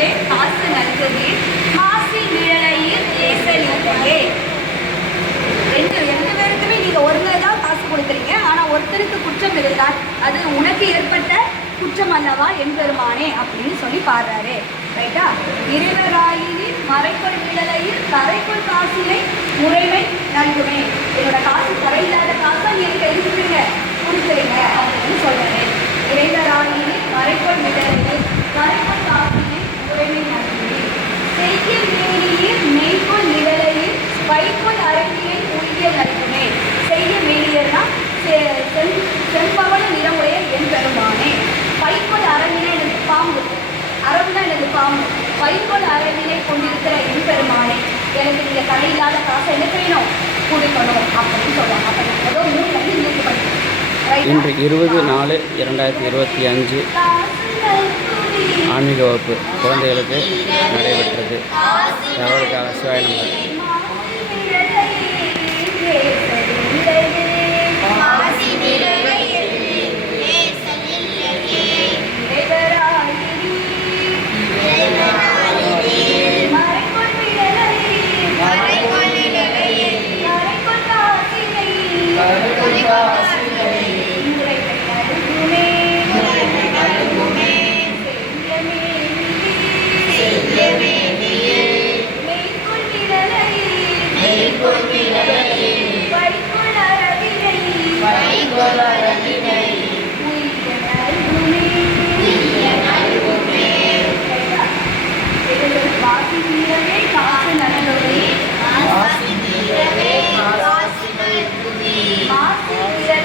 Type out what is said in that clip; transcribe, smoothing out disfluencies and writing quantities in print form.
நல்குவே காசு நல்குவே மாசி நிழலையில் ஏசலியே. ரெண்டு பேருக்குமே நீங்கள் ஒருவர் தான் காசு கொடுக்குறீங்க. ஆனால் ஒருத்தருக்கு குற்றம் இருந்தால் அது உனக்கு ஏற்பட்ட குற்றம் அல்லவா எம்பெருமானே அப்படின்னு சொல்லி பாடுறாரு. ரைட்டா? இருவராயினில் மறைக்குள் நிழலையில் கரைக்குள் காசினை முறைமை நல்குமே. என்னோட காசு குறையில்லாத காசை நீ எனக்கு எழுதிட்டுங்க கொடுக்குறீங்க அப்படின்னு சொல்றாரு. இறைவராயினில் மறைக்குள் நிழலையில் கரைக்குள் காசினை முறைமை நல்குமே. செய்ய மேலியில் மெய்க்குள் நிழலையில் வைக்குள் அரங்கினை உரிய நல்குமே. செய்ய மேலியர்னா செம்பவன நிறமுடைய எம்பெருமானே. பைக்குள் அரங்கினை எனக்கு பாம்பு, அரவுனா எனக்கு பாம்பு, பைக்குள் அரங்கினை கொண்டிருக்கிற எம்பெருமானே, எனக்கு நீங்கள் கடையில்லாத காசை என்ன செய்யணும் கொடுக்கணும் அப்படின்னு சொல்லுவாங்க. அப்போ ஏதோ 3 வந்து இன்னைக்கு படிக்கணும். இன்று 20/4/2025 ஆன்மீக வகுப்பு குழந்தைகளுக்கு நடைபெற்றது. தகவலுக்காக சிவாய நமः.